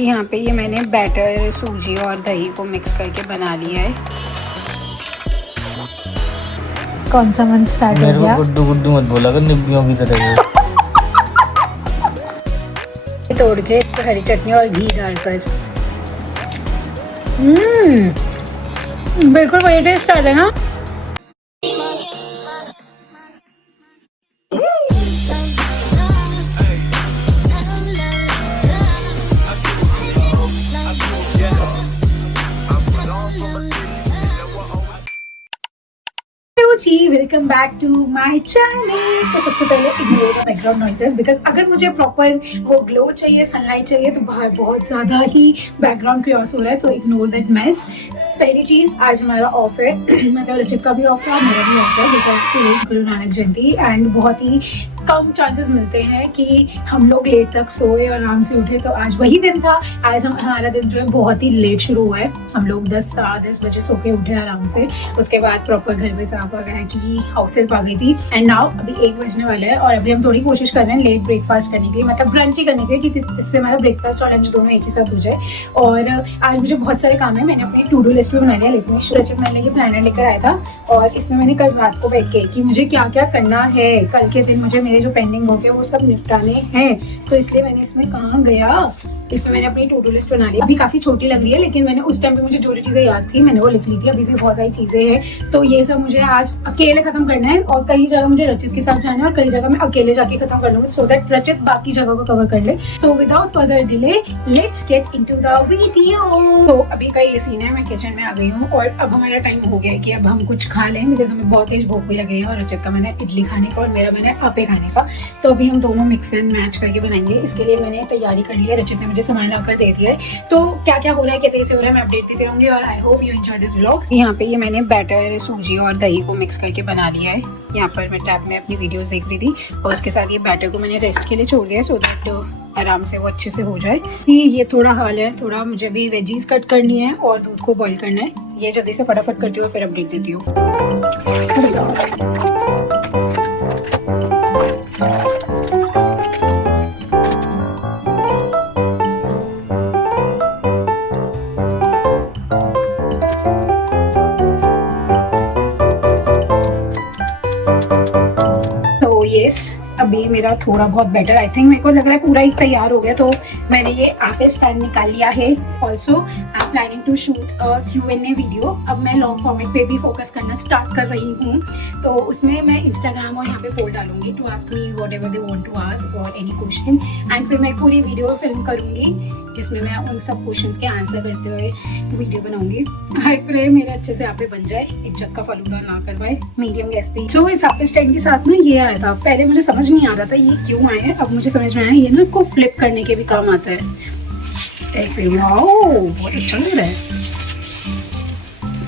यहाँ पे ये मैंने बैटर सूजी और दही को मिक्स करके बना लिया है। कौन सा मंथ स्टार्ट हो गया? गुड्डू गुड्डू मत बोला कर, निब्बियों की तरह। तोड़ के इस पर हरी चटनी और घी डालकर बिल्कुल वही टेस्ट आ रहा है ना। Welcome back to my channel. तो सबसे पहले ignore the background noises, because अगर मुझे प्रॉपर वो ग्लो चाहिए, सनलाइट चाहिए, तो बाहर बहुत ज़्यादा ही बैकग्राउंड क्रॉस हो रहा है, तो इग्नोर दैट मेस। पहली चीज़, आज हमारा ऑफ है, मतलब रचित का भी ऑफ है और मेरा भी ऑफ है, because today is Guru Nanak Jayanti and बहुत ही कम चांसेस मिलते हैं कि हम लोग लेट तक सोए और आराम से उठे। तो आज वही दिन था। आज हमारा दिन जो है बहुत ही लेट शुरू हुआ है। हम लोग 10 बजे सो के उठे आराम से। उसके बाद प्रॉपर घर में साफ आ गया कि हाउस हेल्प आ गई थी एंड नाउ अभी 1 बजने वाला है और अभी हम थोड़ी कोशिश कर रहे हैं लेट ब्रेकफास्ट करने के लिए, मतलब ब्रंच ही करने के लिए, कि जिससे हमारा ब्रेकफास्ट और लंच दोनों एक ही साथ हो जाए। और आज मुझे बहुत सारे काम है, मैंने अपनी टू डू लिस्ट में बना लिया। लेकिन रचित मेरे लिए प्लानर लेकर आया था और इसमें मैंने कल रात को बैठ के कि मुझे क्या क्या करना है कल के दिन, मुझे मेरे जो पेंडिंग वर्क है वो सब निपटाने हैं। तो इसलिए मैंने इसमें कहाँ गया, इसमें मैंने अपनी टू डू लिस्ट बना ली। अभी काफ़ी छोटी लग रही है, लेकिन मैंने उस टाइम पे मुझे जो जो चीज़ें याद थी मैंने वो लिख ली थी। अभी भी बहुत सारी चीज़ें हैं, तो ये सब मुझे आज अकेले खत्म करना है और कई जगह मुझे रचित के साथ जाना है और कई जगह मैं अकेले जाके खत्म कर लूँगी, सो दैट रचित बाकी जगह को कवर कर ले। So without further delay let's get into the video. तो अभी का ये सीन है, मैं किचन में आ गई हूँ और अब हमारा टाइम हो गया है कि अब हम कुछ खा लें, बिकॉज हमें बहुत तेज भूख भी लग रही है। और रचित का मैंने इडली खाने का और मेरा मैंने आपे खाने का, तो अभी हम दोनों मिक्स एंड मैच करके बनाएंगे। इसके लिए मैंने तैयारी कर ली है, रचित ने मुझे सामान लाकर दे दिया है। तो क्या क्या हो रहा है, कैसे कैसे हो रहा है, मैं अपडेट देती रहूंगी और I hope you enjoy this vlog. यहाँ पे ये मैंने बैटर सूजी और दही को मिक्स करके बना लिया है। यहाँ पर मैं टैब में अपनी वीडियोस देख रही थी और उसके साथ ये बैटर को मैंने रेस्ट के लिए छोड़ दिया, सो दैट आराम से वो अच्छे से हो जाए। ये थोड़ा हाल है, थोड़ा मुझे भी वेजीज कट करनी है और दूध को बॉईल करना है। ये जल्दी से फटाफट करती हूँ और फिर अपडेट देती हूँ। अभी मेरा थोड़ा बहुत बेटर, आई थिंक मेरे को लग रहा है पूरा ही तैयार हो गया। तो मैंने ये आपे स्टैंड निकाल लिया है। Also I am planning to shoot Q&A video. अब मैं लॉन्ग फॉर्मेट पे भी फोकस करना स्टार्ट कर रही हूँ, तो उसमें मैं इंस्टाग्राम और यहाँ पे पोल डालूंगी to ask me whatever they want to ask और एनी क्वेश्चन, एंड फिर मैं पूरी वीडियो फिल्म करूँगी जिसमें मैं उन सब क्वेश्चन के आंसर करते हुए वीडियो बनाऊंगी। आई प्रे मेरे अच्छे से आपे बन जाए, एक चक्का फालूदा ना करवाए मीडियम गैस पे। सो इस आपे स्टैंड के साथ ना ये आया था, पहले मुझे समझ नहीं आ रहा था ये क्यों आया है, अब मुझे समझ में आया ये ना इसको फ्लिप करने के भी काम आता है ऐसे। वाओ बहुत अच्छा लग रहा है।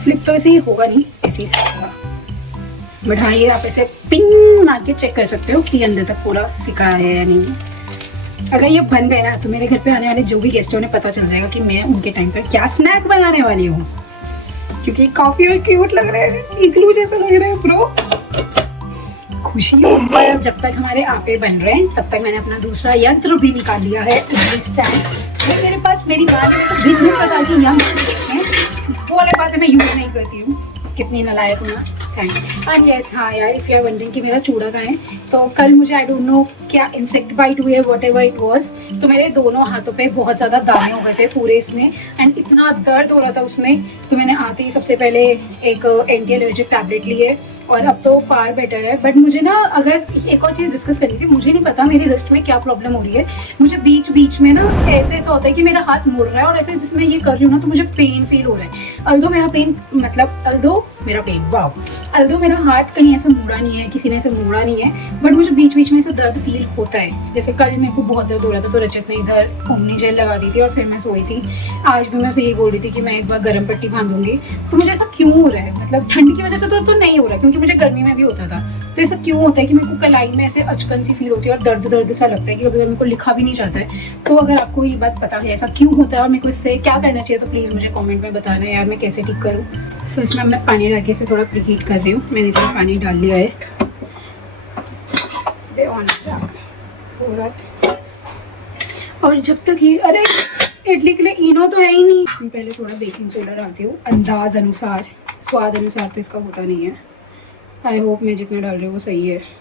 फ्लिप तो वैसे ये होगा नहीं, ऐसे ही होगा, बट हाँ ये आप ऐसे पिंग मार के चेक कर सकते हो कि अंदर तक पूरा सिका है या नहीं। अगर ये बन गए ना तो मेरे घर पे आने वाले जो भी गेस्ट हैं उन्हें पता चल जाएगा कि मैं उनके टाइम पर क्या स्नैक बनाने वाली हूँ, क्योंकि काफी क्यूट लग रहे हैं, इग्लू जैसा लग रहा है ब्रो। खुशी हो गई। जब तक हमारे आपे बन रहे हैं तब तक मैंने अपना दूसरा यंत्र भी निकाल लिया है, स्टैंड। मेरे पास मेरी माँ ने तो भिन्न प्रकार के यंत्र हैं, वो वाले बात मैं यूज नहीं करती हूँ। कितनी नालायक हूँ ना। एंड यस हाँ यार, इफ यू आर वंडरिंग कि मेरा चूड़ा कहाँ है, तो कल मुझे आई डोंट नो क्या इंसेक्ट बाइट हुई है, वट एवर इट वॉज, तो मेरे दोनों हाथों पे बहुत ज़्यादा दाने हो गए थे पूरे इसमें, एंड इतना दर्द हो रहा था उसमें। तो मैंने आते ही सबसे पहले एक एंटी एलर्जिक टैबलेट ली है और अब तो फार बेटर है। बट मुझे ना अगर एक और चीज़ डिस्कस करनी थी, मुझे नहीं पता मेरी रिस्ट में क्या प्रॉब्लम हो रही है। मुझे बीच बीच में ना ऐसे ऐसा होता है कि मेरा हाथ मुड़ रहा है और ऐसे जिसमें ये कर रही हूँ ना तो मुझे पेन फील हो रहा है। अल्दो मेरा पेन मतलब अल्दो मेरा हाथ कहीं ऐसा मुड़ा नहीं है, किसी ने ऐसे मुड़ा नहीं है, बट मुझे बीच बीच में ऐसा दर्द फील होता है। जैसे कल मेरे को बहुत दर्द हो रहा था तो रचित ने इधर ओमनी जेल लगा दी थी और फिर मैं सोई थी। आज भी मैं उसे ये बोल रही थी कि मैं एक बार गर्म पट्टी बांधूंगी। तो मुझे ऐसा क्यों हो रहा है, मतलब ठंड की वजह से तो नहीं हो रहा है, क्योंकि मुझे गर्मी में भी होता था। तो ऐसा क्यों होता है कि मेरे को कलाई में ऐसे अचकन सी फील होती है और दर्द दर्द सा लगता है कि कभी मेरे को लिखा भी नहीं जाता है। तो अगर आपको ये बात पता है ऐसा क्यों होता है और मेरे को इससे क्या करना चाहिए तो प्लीज़ मुझे कमेंट में बताना यार, मैं कैसे ठीक करूँ। सो इसमें मैं पानी डाल के इसे थोड़ा प्रीहीट कर रही हूँ। मैंने इसमें पानी डाल लिया है और जब तक ये इडली के लिए इनो तो है ही नहीं। पहले थोड़ा बेकिंग सोडा डालती हूँ अंदाज अनुसार, स्वाद अनुसार तो इसका होता नहीं है। आई होप मैं जितना डाल रही हूँ वो सही है।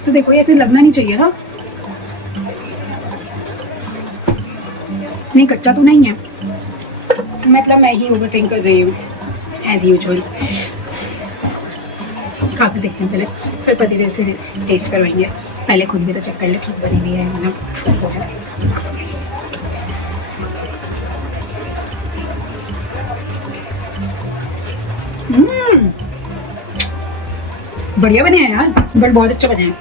तो देखो ऐसे लगना नहीं चाहिए ना, नहीं कच्चा तो नहीं है, मतलब मैं ही ओवर थिंक कर रही हूँ एज यूजुअल। खा के देखते हैं पहले, फिर पतिदेव से टेस्ट करवाएंगे। पहले खुद भी तो चेक कर ले खुद बनी हुई है मतलब हो जाए। बढ़िया बने हैं यार, बट बहुत अच्छा बने हैं।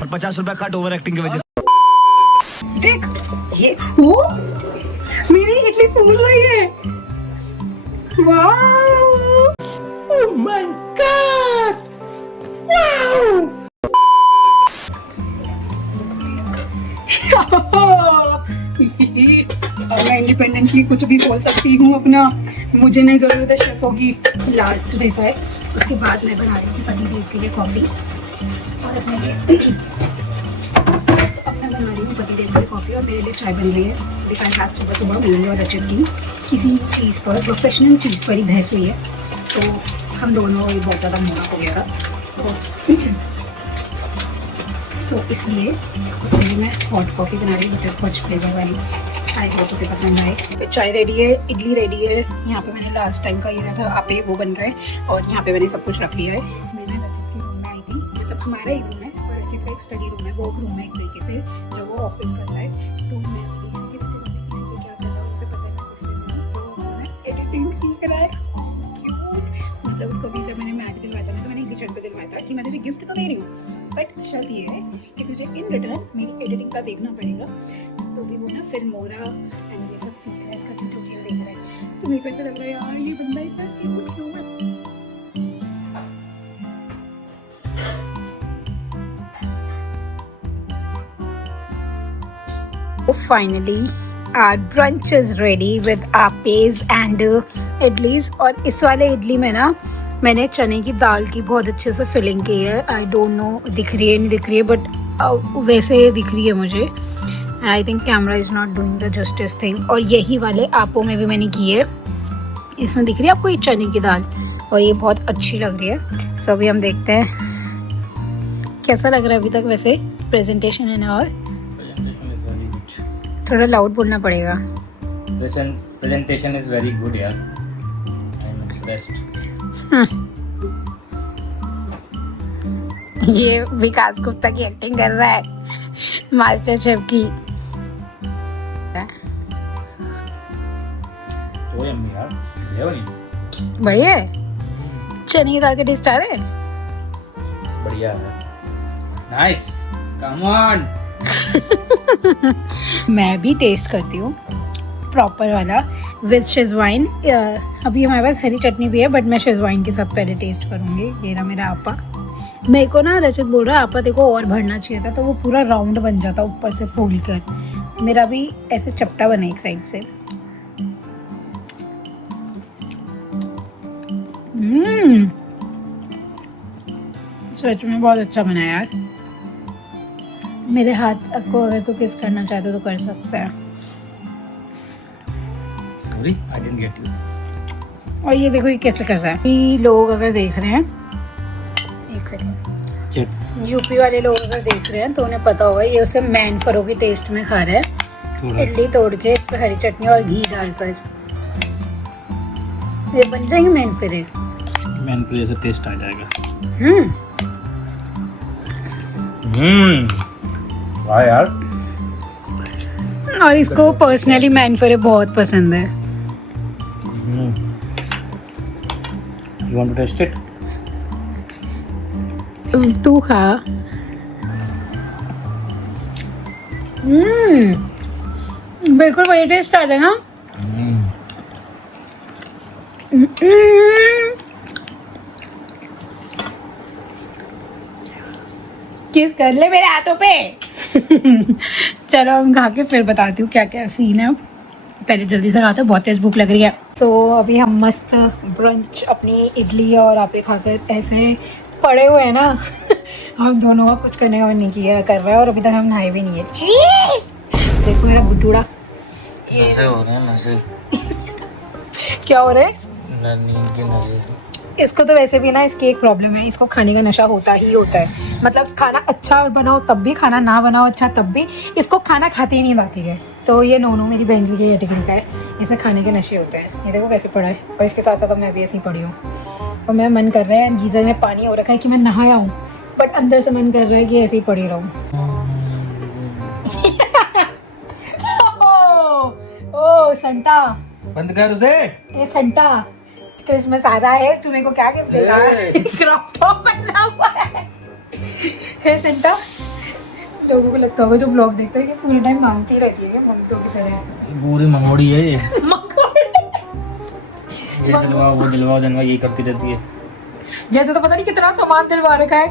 और 50 रुपया कट ओवर एक्टिंग की वजह से। देख ये वो मेरी इडली फूल रही है। Wow oh my God wow. मैं इंडिपेंडेंटली कुछ भी बोल सकती हूँ अपना, मुझे नहीं ज़रूरत है शेफों की। लास्ट रहता है, उसके बाद मैं बना रही हूँ पतिदेव के लिए कॉफ़ी और अपने लिए बना रही हूँ पतिदेव के लिए कॉफ़ी और मेरे लिए चाय बन रही है। बिकॉज आज सुबह सुबह मेरी और रजत की किसी चीज़ पर, प्रोफेशनल चीज़ पर ही बहस हुई है, तो हम दोनों बहुत ज़्यादा मोड़ा हो गया था। सो इसलिए उसके लिए मैं हॉट कॉफ़ी बना रही हूँ बटरस्कॉच फ्लेवर वाली। आई होप उसे पसंद आए। चाय रेडी है, इडली रेडी है। यहाँ पे मैंने लास्ट टाइम का ये था आपे वो बन रहा है और यहाँ पे मैंने सब कुछ रख लिया है। मैंने रजत के रूम में आई थी, मतलब हमारा ही रूम है और रजत का एक स्टडी रूम है, वो रूम है एक तरीके से जो वो ऑफिस करता है। तो मैं देख रही थी रजत क्या कर रहा है, उसे पता है मैं गुस्से में हूँ, तो उन्होंने एडिटिंग सीख रहा है। मतलब उसको भी जब मैंने मैथ दिलवाया था तो मैंने इसी शर्ट पे दिलवाया था कि मैं तुझे गिफ्ट तो दे रही हूँ, बट शर्त ये है कि तुझे इन रिटर्न मेरी एडिटिंग का देखना पड़ेगा। तो भी वो ना फिल्मोरा एंड ये सब सीख रहा है, इसका ट्यूटोरियल देख रहा है। तो मेरे को ऐसा लग रहा है यार ये बंदा इतना क्यूट क्यों है। Finally our brunch is ready with appes and idlis। और इस वाले इडली में ना मैंने चने की दाल की बहुत अच्छे से फिलिंग की है। आई डोंट नो दिख रही है नहीं दिख रही है, बट वैसे दिख रही है मुझे। I think camera is not doing the justice thing. और यही वाले आपों में भी मैंने की है। इसमें दिख रही है आपको ये चने की दाल और ये बहुत अच्छी लग रही है। सो अभी हम देखते हैं कैसा लग रहा है अभी तक वैसे प्रेजेंटेशन एंड ऑल। थोड़ा लाउड बोलना पड़ेगा। प्रेजेंटेशन इज वेरी गुड यार, आई एम इम्प्रेस्ड। ये विकास गुप्ता की एक्टिंग कर रहा है मास्टर शेफ की। सो यम्मी यार, बढ़िया है। चने की दाल के टेस्ट आ रहे हैं, बढ़िया है, नाइस, कम ऑन। मैं भी टेस्ट करती हूँ प्रॉपर वाला विद शेजवाइन। अभी हमारे पास हरी चटनी भी है, बट मैं शेजवाइन के साथ पहले टेस्ट करूँगी। ये रहा मेरा आपा। मेरे को ना रजत बोल रहा है आपा देखो और भरना चाहिए था, तो वो पूरा राउंड बन जाता ऊपर से फूल कर। मेरा भी ऐसे चपटा बने एक साइड से। सच में बहुत अच्छा बना यार। मेरे हाथ को अगर तो किस करना चाहते हो तो कर सकते हैं। Sorry I didn't get you. और ये देखो ये कैसे कर रहा है। ये लोग अगर देख रहे हैं, एक सेकंड, यूपी वाले लोग अगर देख रहे हैं तो उन्हें पता होगा ये उसे मैन फरो की टेस्ट में खा रहा है। इडली तोड़ के इस पर हरी चटनी और घी डालकर ये बन जाएंगे मैन फिरे। मैन फिरे से टेस्ट आ जाएगा। वाह यार। और इसको पर्सनली मैन फिरे बहुत पसंद है। You want to taste it? तू खा। बिल्कुल वही टेस्ट आ रहा है ना। किस कर ले मेरे हाथों पे। चलो हम खा के फिर बताती हूँ क्या क्या सीन है। पहले जल्दी से खाते हैं, बहुत तेज भूख लग रही है। तो अभी हम मस्त ब्रंच अपनी इडली और आपे खाकर ऐसे पड़े हुए हैं ना। हम दोनों का कुछ करने का मन नहीं किया कर रहा है और अभी तक हम नहाए भी नहीं है। देखो मेरा गुड्डूड़ा नशे हो रहे हैं, नशे। क्या हो रहा है? नींद के नशे। इसको तो वैसे भी ना इसकी एक प्रॉब्लम है, इसको खाने का नशा होता ही होता है। मतलब खाना अच्छा बनाओ तब भी, खाना ना बनाओ अच्छा तब भी, इसको खाना खाते ही नहीं आती है। तो ये नोनू मेरी बहन भी ये कैटेगरी का है, इसे खाने के नशे होते हैं। ये देखो कैसे पड़ा है। और इसके साथ साथ मैं भी ऐसे ही पड़ी हूँ। और मैं मन कर रहा है, गीज़र में पानी हो रखा है कि मैं नहाया हूँ, बट अंदर से मन कर रहा है कि ऐसे ही पड़ी रहूँ। ओ संता, बंद कर उसे। ये संता, क्रिसमस आ रहा है, तुम्हें को क्या गिफ्ट देगा? क्रॉप टॉप पहना हुआ है संता। लोगों को लगता होगा जो ब्लॉग देखते हैं कि पूरे टाइम मांगती रहती है ममतों की तरह। पूरी मंगोड़ी है ये। मंगोड़ी। ये दिलवा वो दिलवा जनवा यही करती रहती है। जैसे तो पता नहीं कितना सामान दिलवा रखा है,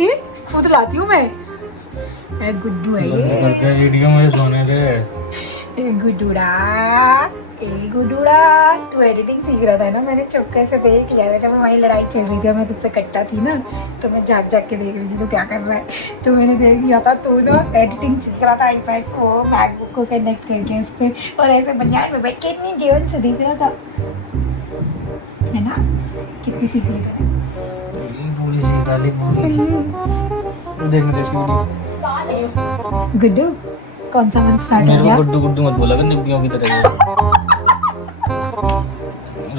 ये खुद लाती हूँ मैं गुड्डू है ये। वीडियो में सोने दे। गुड्डूड़ा, ए गुड्डूड़ा, तू एडिटिंग सीख रहा था ना? मैंने चुपके से देख लिया था जब हमारी लड़ाई चल रही थी और मैं तुझसे कट्टा थी ना, तो मैं जाग जाग के देख रही थी तो क्या कर रहा है। तो मैंने देख लिया था तू ना एडिटिंग सीख रहा था आईपैड को मैकबुक को कनेक्ट करके उस पर, और ऐसे बनियान में बैठ के इतनी जीवन से देख रहा था, है ना? कितनी सीख रही थी पूरी सी डाली पूरी। देख मेरे वीडियो। गुड्डू, कौन सा मन स्टार्ट हो मेरे गया? को गुड्डू गुड्डू मत बोला कर, निब्बियों की तरह।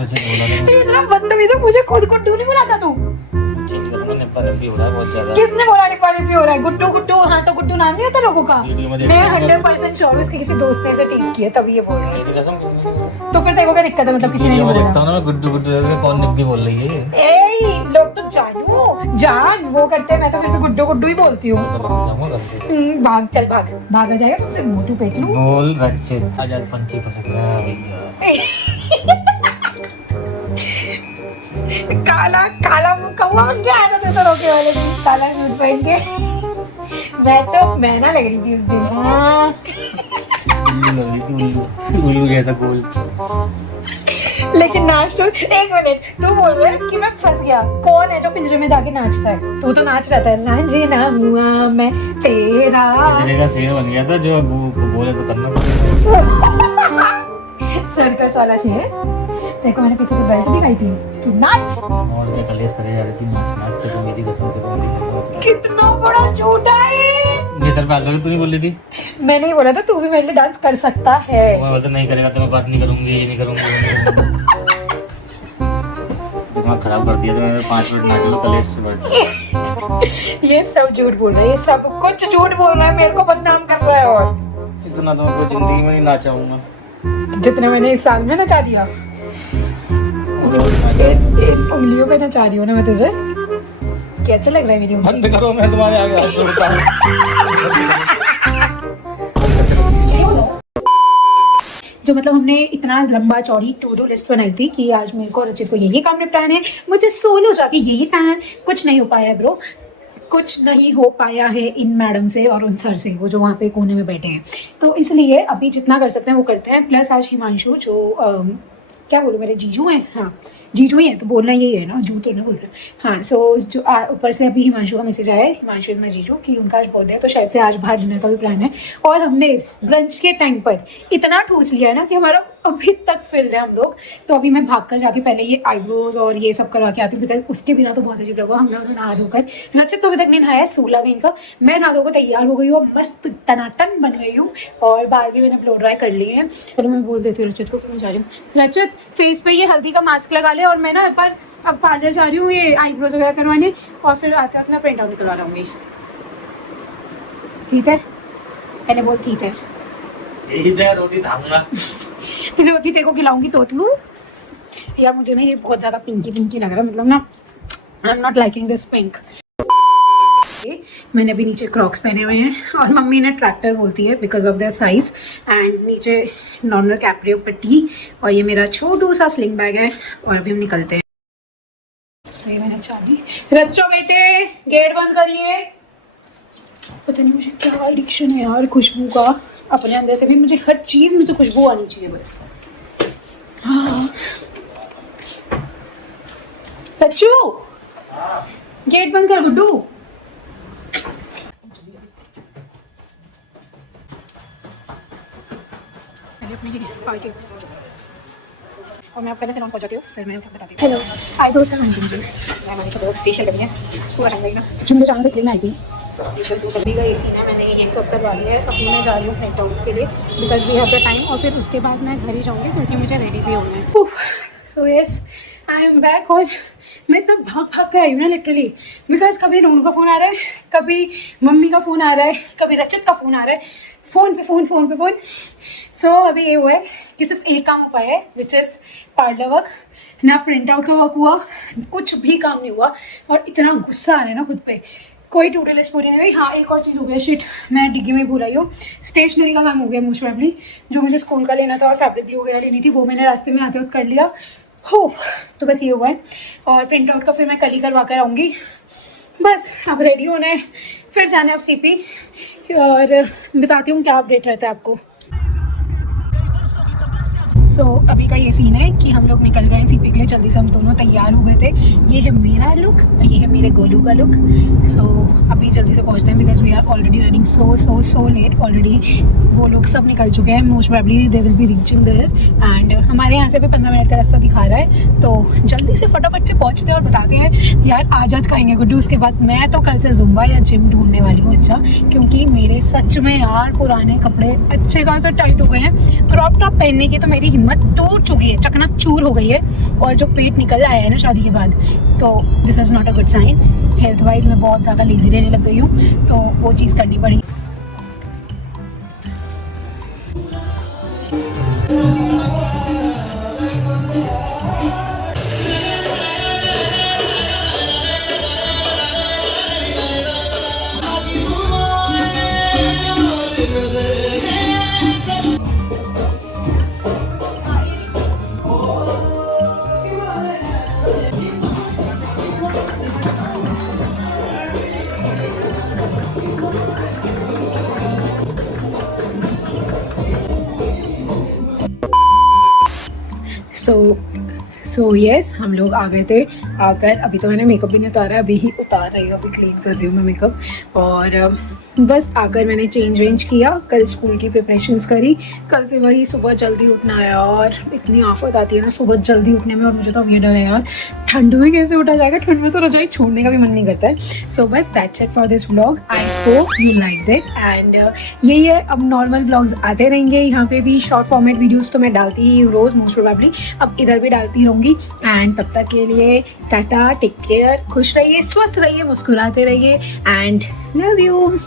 ये इतना बदतमीज है, मुझे खुद गुड्डू नहीं बुलाता तू। चेंज करूंगा, निब्बा निब्बी हो रहा है बहुत ज्यादा। किसने बोला निपा निपी हो रहा है? गुड्डू गुड्डू, हाँ तो गुड्डू नाम नहीं होता लोगों का। वीडियो में मैं 100% श्योर हूँ इसके किसी दोस्त ने ऐसे टीज किया तभी ये बोल रहा है। तेरी कसम किसने बोला? तो फिर देखो क्या दिक्कत है, मतलब किसी ने नहीं वीडियो में बोला। देखता हूं ना मैं गुड्डू गुड्डू करके, कौन निब्बी बोल रही है? ए लोग तो जानू जान वो करते हैं, मैं तो फिर भी गुड्डू गुड्डू ही बोलती हूँ। जाऊंगा घर से। भाग चल भाग, भाग आ जाएगा तुमसे मोटू पेटलू। बोल रचित आजाद पंछी फंस गया भैया। काला काला कौवा बन के आया था तो रोके वाले की, काला सूट पहन के। मैं ना लग रही थी उस दिन। उल्लू लग रही थी, उल्लू उल्लू जैसा गोल। लेकिन नाच तो, एक मिनट, तू बोल रहा है कि मैं फंस गया। कौन है जो पिंजरे में जाके नाचता है? तू तो नाच रहा था, नाचे ना हुआ मैं तेरा। पिंजरे का शेर बन गया था, जो बोले तो करना पड़ेगा। सर्कस वाला शेर। देखो मैंने पीछे से बेल्ट दिखाई थी कि नाच। और क्या कलेश करे जा रही थी, नाच नाच तो मेरी कसम से मेरी कसम। कितना बड़ा झूठा है। मेरे सर पे हाथ लगे, तू नहीं बोल रही थी? मैं नहीं बोला था, तू भी मेरे लिए डांस कर सकता है। मैं बोलता नहीं करेगा तो मैं बात नहीं करूंगी, ये नहीं करूंगी। दिमाग खराब कर दिया तो मैंने 5 मिनट नाच लो कलेश से बढ़। ये सब झूठ बोल रहा है, ये सब कुछ झूठ बोल रहा है, मेरे को बदनाम कर रहा है। और इतना तो मैं जिंदगी में नहीं नाचाऊंगा जितने मैंने इस साल में नचा दिया, इन उंगलियों पे नचा रही हूँ ना मैं तुझे। कैसे लग रहा है मेरी उंगली? बंद करो, मैं तुम्हारे आगे हाथ जोड़ता हूँ। जो मतलब हमने इतना लंबा चौड़ी टू डू लिस्ट बनाई थी कि आज मेरे को रचित को यही काम निपटाना है, मुझे सोलो जाके यही करना है। कुछ नहीं हो पाया है ब्रो, कुछ नहीं हो पाया है इन मैडम से और उन सर से, वो जो वहाँ पे कोने में बैठे हैं। तो इसलिए अभी जितना कर सकते हैं वो करते हैं। प्लस आज हिमांशु जो क्या बोलूँ, मेरे जीजू हैं, हाँ जीजू ही है तो बोलना यही है ना, जू तो ना बोल रहे। हाँ सो जो ऊपर से अभी हिमांशु का मैसेज आया है, हिमांशु इज माय जीजू, कि उनका आज बर्थडे है तो शायद से आज बाहर डिनर का भी प्लान है। और हमने ब्रंच के टाइम पर इतना ठूस लिया है ना कि हमारा अभी तक फिल्ड है हम लोग। तो अभी मैं भाग कर जाके पहले ये आईब्रोज और ये सब करवा के आती हूँ, बिकॉज उसके बिना तो बहुत अजीब लगा। हम लोगों ने नहा धोकर, रचित तो अभी तक नहीं नहाया है, 16 गई का, मैं नहा धोकर तैयार हो गई हूँ, मस्त टनाटन बन गई हूँ। और बाल भी मैंने ब्लो ड्राई कर लिए हैं। चलो मैं बोल देती हूँ रचित को कि मैं जा रही हूँ। रचित फेस पे ये हल्दी का मास्क लगा ले, और मैं ना पर अब पार्लर जा रही हूँ ये आईब्रोज वगैरह करवाने, और फिर आते वक्त मैं प्रिंट आउट निकलवा लाऊंगी। ठीक है, पहले बोल ठीक है। रोटी खाऊंगा। रोटी तेरे को खिलाऊंगी तोतलू। यार मुझे ना ये बहुत ज़्यादा पिंकी पिंकी लग रहा है, मतलब ना I am not liking this pink. मैंने अभी नीचे क्रॉक्स पहने हुए हैं और मम्मी ने ट्रैक्टर बोलती है because of their size, and नीचे नॉर्मल कैप्रियो पट्टी, और ये मेरा छोटू सा स्लिंग बैग है। और अभी हम निकलते हैं। सही मैंने चाबी। रच्चो बेटे गेट बंद करिए। पता नहीं मुझे क्या एडिक्शन है यार खुशबू का, अपने अंदर से भी मुझे हर चीज़ में से खुशबू आनी चाहिए बस। हाँ बच्चू गेट बंद कर गुड्डू। पार्टी और मैं पहले से लॉन्च पहुंचाती हूँ, फिर मैं बताती हूँ। हेलो आईब्रोज का नाम मुझे मैंने तो फेशियल करनी है पूरा टाइम लगेगा, जुम्बो जाना इसलिए मैं आई थी। अभी का एसी ना मैंने यही सब करवा लिया है, अभी मैं जा रही हूँ प्रिंट आउट्स के लिए because we have the time, और फिर उसके बाद मैं घर ही जाऊँगी क्योंकि मुझे रेडी भी होना है। So yes I am back, और मैं इतना भाग भाग कर आई हूँ ना लिटरली, बिकॉज कभी रोनू का फ़ोन आ रहा है, कभी मम्मी का फ़ोन आ रहा है, कभी रचित का फ़ोन आ रहा है, फ़ोन पे फ़ोन। सो अभी ये हुआ है कि सिर्फ एक काम हो पाया है विच इज़ पार्लर वर्क, ना प्रिंट आउट का वर्क हुआ, कुछ भी काम नहीं हुआ, और इतना गुस्सा आ रहा है ना खुद पे, कोई टू डू लिस्ट पूरी नहीं हुई। हाँ एक और चीज़ हो गया, शिट मैं डिग्गी में भूल आई हूँ, स्टेशनरी का काम हो गया मोस्ट प्रोबेबली, जो मुझे स्कूल का लेना था और फैब्रिक ग्लू वगैरह लेनी थी वो मैंने रास्ते में आते वक्त कर लिया हो। तो बस ये हुआ है, और प्रिंट आउट का फिर मैं कल ही करवा कर आऊँगी। बस अब रेडी होना है, फिर जाना है अब सीपी, और बताती हूँ क्या अपडेट रहता है आपको। सो अभी का ये सीन है कि हम लोग निकल गए सीपी के लिए, जल्दी से हम दोनों तैयार हो गए थे। ये है मेरा लुक और ये है मेरे गोलू का लुक। सो अभी जल्दी से पहुंचते हैं because we are already running so late already. वो लोग सब निकल चुके हैं, most probably they will be reaching there, and हमारे यहाँ से भी 15 मिनट का रास्ता दिखा रहा है। तो जल्दी से फटाफट से पहुँचते हैं और बताते हैं यार आज खाएंगे गुड्डू। उसके बाद मैं तो कल से जुम्बा या जिम ढूंढने वाली हूँ, अच्छा, क्योंकि मेरे सच में यार पुराने कपड़े अच्छे खासे टाइट हो गए हैं। क्रॉप टॉप पहनने की तो मेरी हिम्मत टूट चुकी है, चकनाचूर हो गई है, और जो पेट निकल आया है ना शादी के बाद, तो this is not a good sign. Health wise मैं बहुत ज़्यादा लेजी रहने लग गई हूँ, तो वो चीज़ करनी पड़ी। सो यस हम लोग आ गए थे। आकर अभी तो मैंने मेकअप भी नहीं उतारा, अभी ही उतार रही हूँ, अभी क्लीन कर रही हूँ मैं मेकअप, और बस आकर मैंने चेंज वेंज किया, कल स्कूल की प्रिपरेशंस करी। कल से वही सुबह जल्दी उठना है, और इतनी आफत आती है ना सुबह जल्दी उठने में, और मुझे तो अब ये डर है यार ठंड में कैसे उठा जाएगा, ठंड में तो रजाई छोड़ने का भी मन नहीं करता है। सो बस that's it for this vlog, I hope you like that, and यही है, अब नॉर्मल व्लॉग्स आते रहेंगे। यहाँ पे भी शॉर्ट फॉर्मेट वीडियोज़ तो मैं डालती ही रोज़ मोस्ट प्रोबेबली, अब इधर भी डालती रहूँगी। एंड तब तक के लिए टाटा, टेक केयर, खुश रहिए, स्वस्थ रहिए, मुस्कुराते रहिए, एंड लव यू।